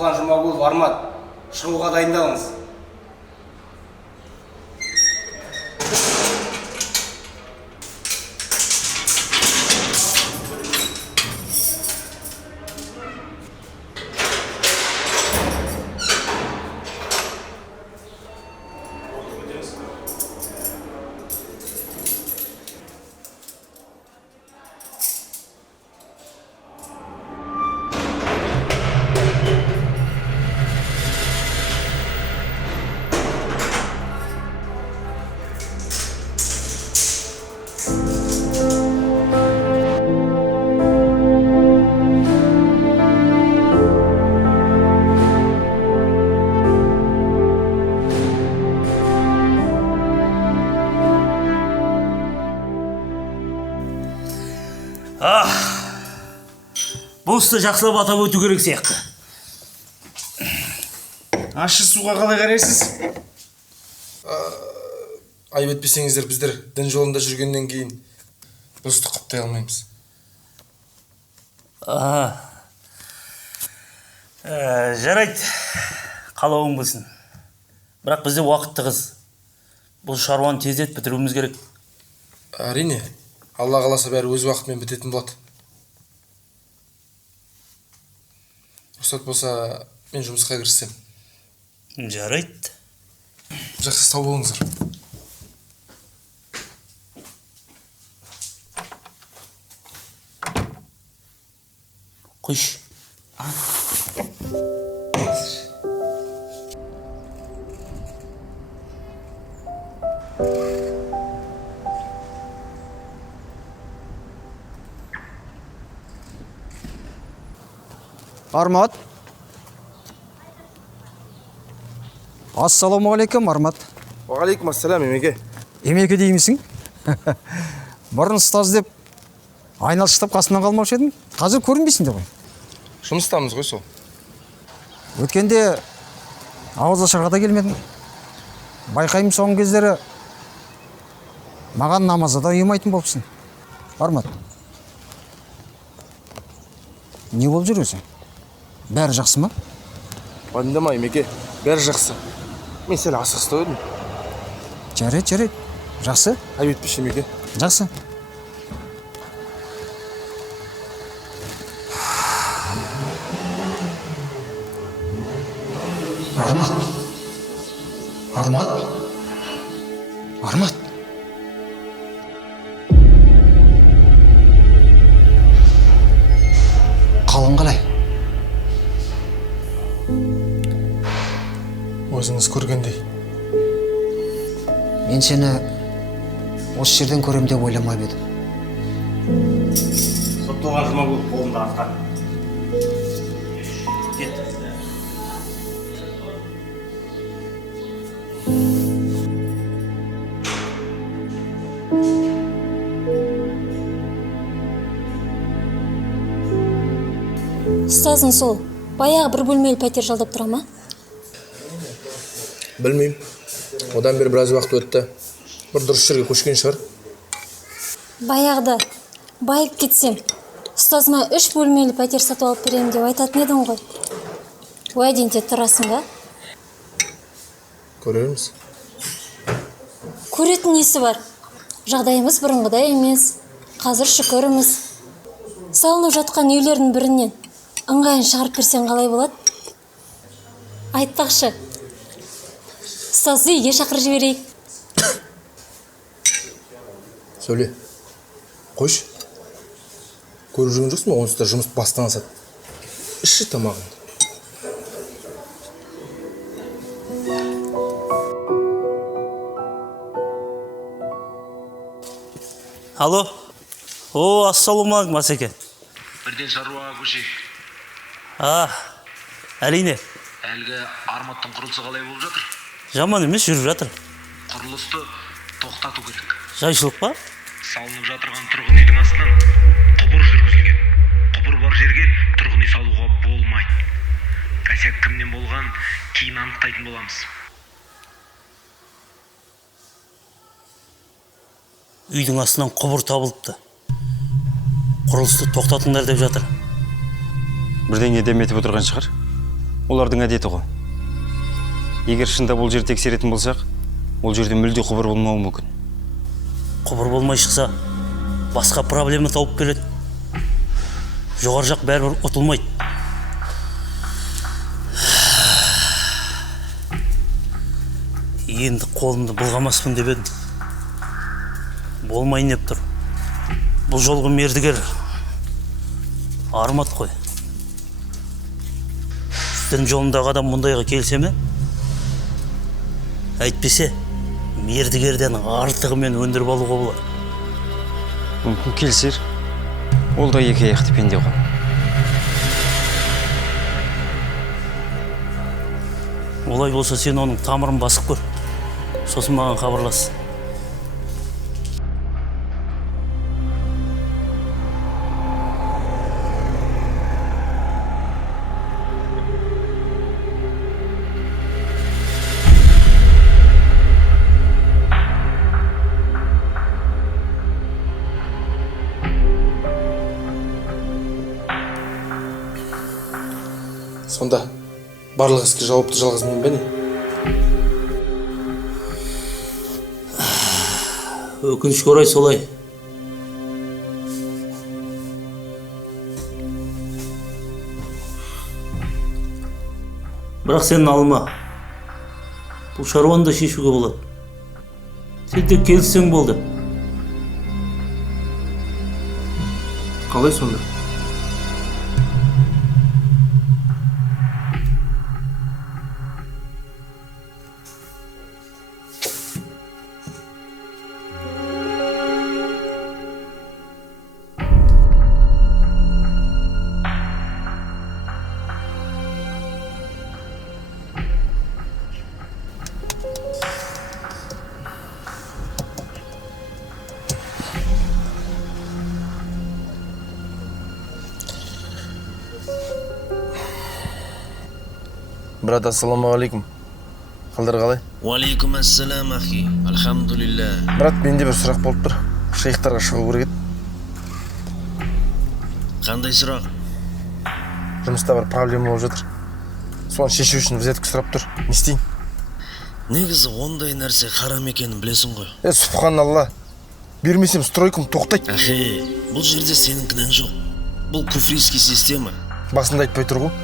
Сотталған Жұмағұлов Армат, шығуға дайындалыңыз. Бұл істі жақсылап атап өту керек сияқты. Ащы суға қалай қарайсыз? Айып етпесеңіздер, біздер дін жолында жүргеннен кейін бұл істі қаптай алмаймыз. Жарайды, қалауың болсын. Бірақ бізде уақытты қыз. Бұл шаруаны тездетіп бітіруіміз керек. Әрине, Алла қаласа бәрі өз уақытымен бітетін болады. Рұқсат болса, мен жұмысқа кіріссем. Жарайды. Жақсы, сау болыңыздар. Қойшы. Армат. Ассаламуалейкум, Армат. Уағалейкум ассалам, Емеке. Емеке деймісің? Бұрын ұстаз деп айналшықтап қасынан қалмаушы едің. Қазір көрінбейсің де ғой. Жұмыстамыз ғой сол. Өткенде ауыз ашарға да келмедің. Байқаймын соңғы кездері маған намаза да ұйымайтын болыпсың. Армат. Не болып жүр өзі? Бәрі жақсы ма? Уайымдама, Емеке, бәрі жақсы. Мен сені асығыстау едім. Жарайды. Жақсы? Айып етпеші, Емеке. Жақсы. Армат. Қалың қалай? Өзіңіз көргендей. Мен сені осы жерден көрем деп ойламап едім. Сотталған Жұмағұлов қолында атқан. Кет. Ұстазың сол, баяғы бір бөлмелі пәтер жалдап тұра ма? Білмеймін. Одан бері біраз уақыт өтті. Бір дұрыс жерге көшкен шығар. Баяғыда байып кетсем, ұстазыма 3 бөлмелі пәтер сатып алып беремін деп айтатын едің ғой. Уәденде тұрасың ба? Көрерміз. Көретін несі бар? Жағдайымыз бұрынғыдай емес. Қазір шүкіріміз. Салынып жатқан үйлердің бірінен ыңғайын шығарып берсең қалай болады? Айтпақшы, ұстазды үйге шақырып жіберейік. Сөйле. Қойшы. Көріп жүрген жоқсың ба? Онсызда жұмыс бастан асады. Іші тамағын. Алло. Ассаламуалейкум, Асеке. Бірден шаруаға көшейік. Әрине. Әлгі Арматтың құрылысы қалай болып жатыр? Жаман емес, жүріп жатыр. Құрылысты тоқтату керек. Жайшылық па? Салынып жатырған тұрғын үйдің астынан құбыр жүргізілген. Құбыр бар жерге тұрғын үй салуға болмайды. Косяк кімнен болған, кейін анықтайтын боламыз. Үйдің астынан құбыр табылыпты. Құрылысты тоқтатыңдар деп жатыр. Бірдеңе деметіп отырған шығар. Олардың әдеті ғой. Егер шында бұл жер тексеретін болсақ, ол жерде мүлде құбыр болмауы мүмкін. Құбыр болмай шықса, басқа проблема тауып келеді. Жоғар жақ бәрібір ұтылмайды. Енді қолымды бұлғамаспын деп едім. Болмайын деп тұр. Бұл жолғы мердігер армат қой. Дін жолындағы адам мұндайға келсе ме? Әйтпесе, мердігерден артығымен өндіріп алуға болады. Мүмкін келсер, ол да екі аяқты пенде ғой. Олай болса сен оның тамырын басып көр. Сосын маған хабарлас. Сонда барлық іске жауапты жалғыз мен бе не? Өкінішке орай солай. Бірақ сен алма. Бұл шаруаны да шешуге болады. Сен тек келіссең болды. Қалай сонда? Брат, ассаламағалейкум. Қалдар қалай? Уалейкум ассалам, ахи. Алхамдулилля. Брат, менде бір сұрақ болып тұр. Шейхтарға шығу керек еді. Қандай сұрақ? Жұмыста бір проблема болып жатыр. Соны шешу үшін взятка сұрап тұр. Не істейін? Негізі ондай нәрсе харам екенін білесің ғой. Субханалла. Бермесем стройкам тоқтайды. Ахи, бұл жерде сенің кінәң жоқ. Бұл куфрийский система. Басында айтпай тұр ғой.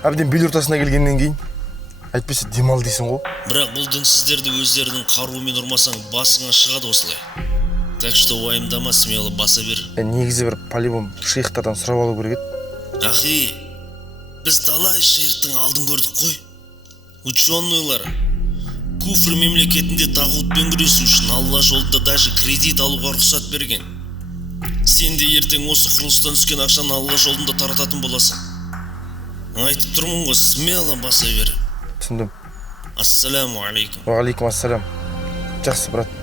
Әбден бел ортасына келгеннен кейін айтпесе демал дейсің ғой. Бірақ бұл дінсіздерді өздерінің қаруымен ұрмасаң басыңа шығады осылай. Так что уайымдама, смело баса бер. Негізі бір по-любому шейхтардан сұрап алу керек еді. Ахи, біз талай шейхтың алдын көрдік қой. Ученыйлар куфр мемлекетінде тағутпен күресу үшін Алла жолында даже кредит алуға рұқсат берген. Сен де ертең осы құрылыстан түскен ақшаны Алла жолында тарататын боласың. Айтып тұрмын ғой, смело баса бер. Түсіндім. Ассаламу алейкум. Уағалейкум ассалам. Жақсы, брат.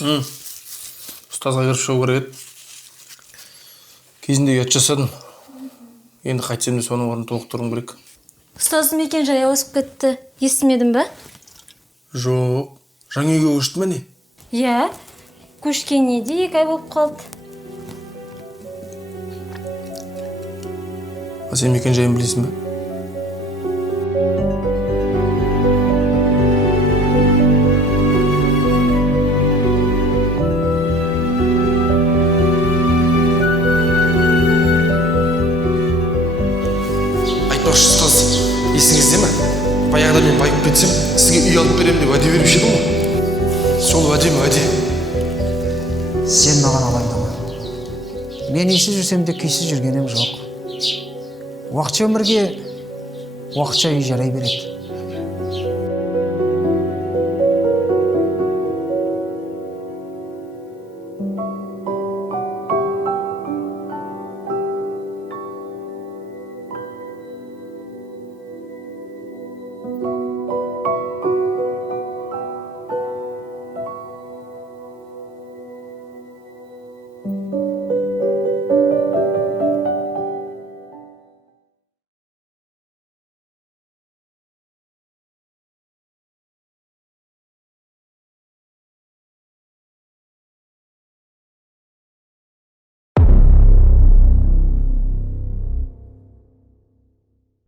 Ұстазға кіріп шығу керек еді. Кезінде ұят жасадым. Енді қайтсем де соның орнын толықтыруым керек. Ұстаздың мекен жайы ауысып кетті. Естімедің бе? Жоқ, жаңа үйге көшті ме не? Иә. Көшкеніне де 2 ай болып қалды. Сен мекен жайын білесің бе? Айтпақшы ұстаз, есіңізде ме? Баяғыда мен байып кетсем, сізге үй алып беремін деп уәде беруші едім ғой. Сол уәде ме уәде? Сен маған алаңдама. Мен үйсіз жүрсем де күйсіз жүргенім жоқ. Уақытша өмірге уақытша үй жарай береді.